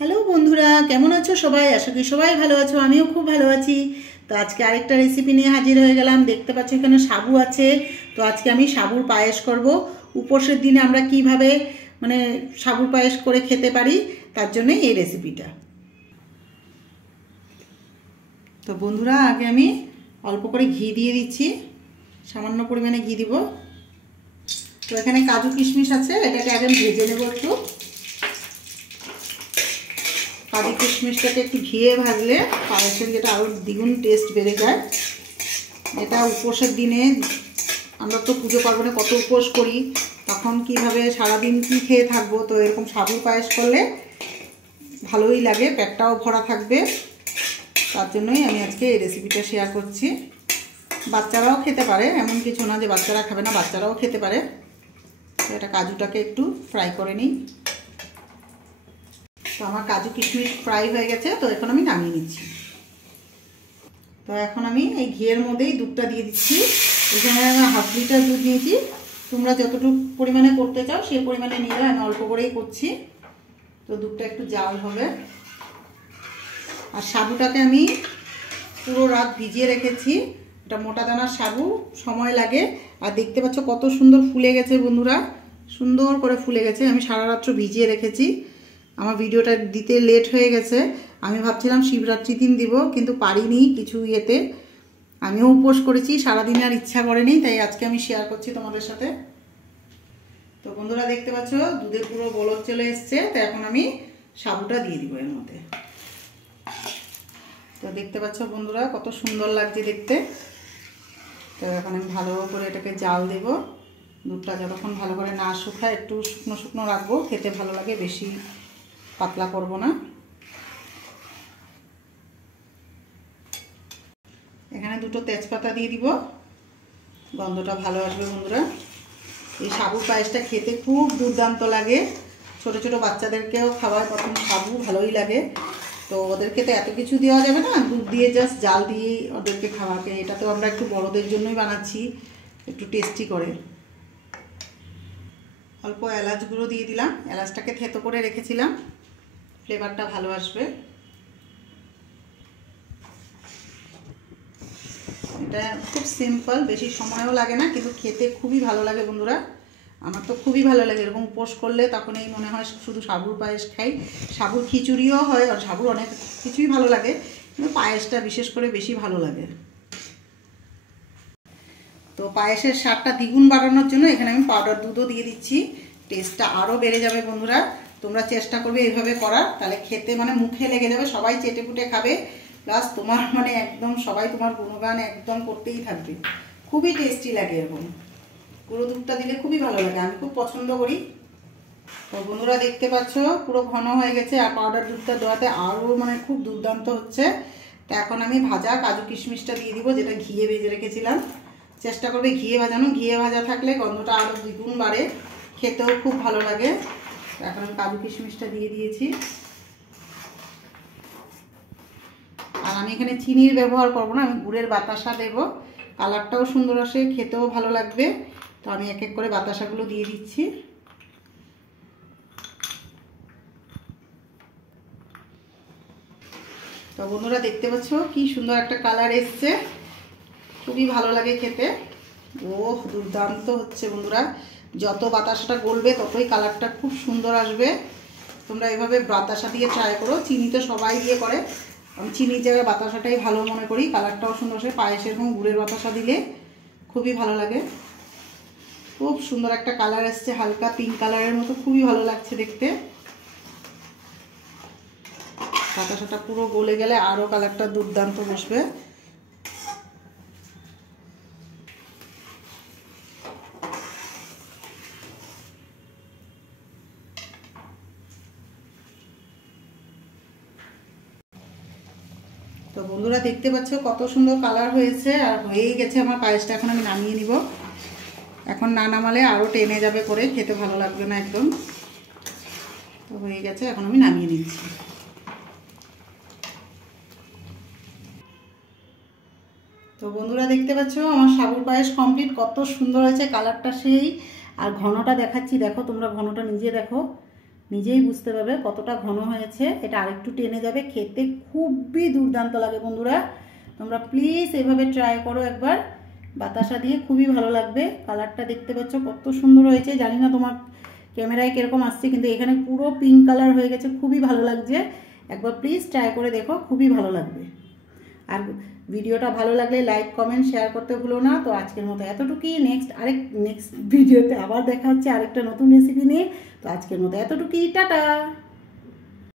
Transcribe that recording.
Hello বন্ধুরা, কেমন আছো সবাই? আশা করি সবাই ভালো আছো, আমিও খুব ভালো আছি। তো আজকে আরেকটা রেসিপি নিয়ে হাজির হয়ে গেলাম। দেখতে পাচ্ছ এখানে সাবু আছে। তো আজকে আমি সাবুর পায়েস করব। উপোসের দিনে আমরা কিভাবে সাবুর পায়েস করে খেতে পারি, তার জন্যই এই রেসিপিটা। তো বন্ধুরা, আগে আমি অল্প করে ঘি দিয়ে দিচ্ছি, সামান্য পরিমাণে ঘি দিব। তো এখানে কাজু কিশমিশ আছে, এটাকে আগে ভেজে নেব একটু। কাজু কিশমিশটাকে একটু ঘিয়ে ভাজলে পায়েসের যেটা আরও দ্বিগুণ টেস্ট বেড়ে যায়। এটা উপোসের দিনে আমরা তো পুজো পার্বণে কত উপোস করি, তখন কিভাবে সারাদিন কি খেয়ে থাকবো, তো এরকম সাবুর পায়েস করলে ভালোই লাগে, পেটটাও ভরা থাকবে। তার জন্যই আমি আজকে এই রেসিপিটা শেয়ার করছি। বাচ্চারাও খেতে পারে, এমন কিছু না যে বাচ্চারা খাবে না, বাচ্চারাও খেতে পারে। তো এটা কাজুটাকে একটু ফ্রাই করে নিই। তো আমার কাজু কিশমিশ ফ্রাই হয়ে গেছে, তো এখন আমি নামিয়ে নিচ্ছি। তো এখন আমি এই ঘিয়ের মধ্যেই দুধটা দিয়ে দিচ্ছি। এখানে আমি 1/2 লিটার দুধ নিয়েছি। তোমরা যতটুকু পরিমাণে করতে চাও সেই পরিমাণে নিলে, আমি অল্প করেই করছি। তো দুধটা একটু জাল হবে। আর সাবুটাকে আমি পুরো রাত ভিজিয়ে রেখেছি। এটা মোটা দানার সাবু, সময় লাগে। আর দেখতে পাচ্ছ কত সুন্দর ফুলে গেছে বন্ধুরা, সুন্দর করে ফুলে গেছে। আমি সারা রাত্র ভিজিয়ে রেখেছি। আমার ভিডিওটা দিতে লেট হয়ে গেছে। আমি ভাবছিলাম শিবরাত্রি দিন দিব, কিন্তু পারিনি কিছু ইয়েতে। আমিও উপোস করেছি, সারাদিনে আর ইচ্ছা করেনি, তাই আজকে আমি শেয়ার করছি তোমাদের সাথে। তো বন্ধুরা, দেখতে পাচ্ছ দুধে পুরো বলক চলে এসছে। তো এখন আমি সাবুটা দিয়ে দিব এর মধ্যে। তো দেখতে পাচ্ছ বন্ধুরা কত সুন্দর লাগছে দেখতে। তো এখন আমি ভালো করে এটাকে জাল দেব। দুধটা যতক্ষণ ভালো করে না শুকায়, একটু শুকনো শুকনো রাখবো, খেতে ভালো লাগে, বেশি পাতলা করব না। এখানে 2টো তেজপাতা দিয়ে দিব, গন্ধটা ভালো আসবে বন্ধুরা। এই সাবুর পায়েসটা খেতে খুব দুর্দান্ত লাগে। ছোট ছোট বাচ্চাদেরকেও খাওয়ায় প্রথম সাবু, ভালোই লাগে। তো ওদেরকে তো এত কিছু দেওয়া যাবে না, দুধ দিয়ে জাস্ট জাল দিয়ে ওদেরকে খাওয়াকে। এটা তো আমরা একটু বড়দের জন্যই বানাচ্ছি, একটু টেস্টি করে। অল্প এলাচ গুঁড়ো দিয়ে দিলাম, এলাচটাকে থেতো করে রেখেছিলাম, ফ্লেভারটা ভালো আসবে। এটা খুব সিম্পল, বেশি সময়ও লাগে না, কিন্তু খেতে খুবই ভালো লাগে বন্ধুরা। আমার তো খুবই ভালো লাগে। এরকম উপোস করলে তখন এই মনে হয় শুধু সাবুর পায়েস খাই। সাবুর খিচুড়িও হয়, আর সাবুর অনেক কিছুই ভালো লাগে, কিন্তু পায়েসটা বিশেষ করে বেশি ভালো লাগে। তো পায়েসের স্বাদটা দ্বিগুণ বাড়ানোর জন্য এখানে আমি পাউডার দুধও দিয়ে দিচ্ছি। টেস্টটা আরও বেড়ে যাবে বন্ধুরা। তোমরা চেষ্টা করবে এইভাবে করার, তাহলে খেতে মুখে লেগে যাবে, সবাই চেটে পুটে খাবে। প্লাস তোমার একদম সবাই তোমার গুণগান একদম করতেই থাকবে। খুবই টেস্টি লাগে এরকম। গুঁড়ো দুধটা দিলে খুবই ভালো লাগে, আমি খুব পছন্দ করি। তো বন্ধুরা, দেখতে পাচ্ছ পুরো ঘন হয়ে গেছে, আর পাউডার দুধটা দেওয়াতে আরও খুব দুর্দান্ত হচ্ছে। তো এখন আমি ভাজা কাজু কিশমিশটা দিয়ে দিব, যেটা ঘিয়ে ভেজে রেখেছিলাম। চেষ্টা করবে ঘিয়ে ভাজানো, ঘিয়ে ভাজা থাকলে গন্ধটা আরও দ্বিগুণ বাড়ে, খেতেও খুব ভালো লাগে। তো এখন আমি কাজু কিশমিশটা দিয়ে দিয়েছি। আর আমি এখানে চিনির ব্যবহার করব না, আমি গুড়ের বাতাসা দেব। কালারটাও সুন্দর আসে, খেতেও ভালো লাগবে। তো আমি এক এক করে বাতাসাগুলো দিয়ে দিচ্ছি। তো বন্ধুরা, দেখতে পাচ্ছ কি সুন্দর একটা কালার এসছে, খুবই ভালো লাগে খেতে। ওহ, দুর্দান্ত হচ্ছে বন্ধুরা। যত বাতাসাটা গলবে ততই কালারটা খুব সুন্দর আসবে। তোমরা এভাবে বাতাসা দিয়ে ট্রাই করো। চিনি তো সবাই দিয়ে করে, আমি চিনির জায়গায় বাতাসাটাই ভালো মনে করি, কালারটাও সুন্দর আসে। পায়েসের এবং গুড়ের বাতাসা দিলে খুবই ভালো লাগে। খুব সুন্দর একটা কালার এসছে, হালকা পিঙ্ক কালারের মতো, খুবই ভালো লাগছে দেখতে। বাতাসাটা পুরো গলে গেলে আরও কালারটা দুর্দান্ত বসবে। তো বন্ধুরা, দেখতে পাচ্ছ কত সুন্দর কালার হয়েছে, আর হয়েই গেছে আমার পায়েসটা। এখন আমি নামিয়ে নিব। এখন না নামালে আরও টেনে যাবে করে, খেতে ভালো লাগবে না একদম। তো হয়ে গেছে, এখন আমি নামিয়ে নিচ্ছি। তো বন্ধুরা, দেখতে পাচ্ছ আমার সাবুর পায়েস কমপ্লিট, কত সুন্দর হয়েছে কালারটা সেই। আর ঘনটা দেখাচ্ছি, দেখো তোমরা ঘনটা নিজে দেখো, নিজেই বুঝতে পারবে কতটা ঘন হয়েছে। এটা আরেকটু টেনে যাবে, খেতে খুবই দুর্দান্ত লাগে বন্ধুরা। তোমরা প্লিজ এভাবে ট্রাই করো একবার, বাতাসা দিয়ে খুবই ভালো লাগবে। কালারটা দেখতে পাচ্ছ কত সুন্দর হয়েছে, জানি না তোমার ক্যামেরায় কীরকম আসছে, কিন্তু এখানে পুরো পিঙ্ক কালার হয়ে গেছে, খুবই ভালো লাগছে। একবার প্লিজ ট্রাই করে দেখো, খুবই ভালো লাগবে। আর ভিডিওটা ভালো লাগলে লাইক কমেন্ট শেয়ার করতে ভুলো না। তো আজকের মতো এতটুকুই, নেক্সট ভিডিওতে আবার দেখা হচ্ছে আরেকটা নতুন রেসিপি নিয়ে। তো আজকের মতো এতটুকুই, টাটা।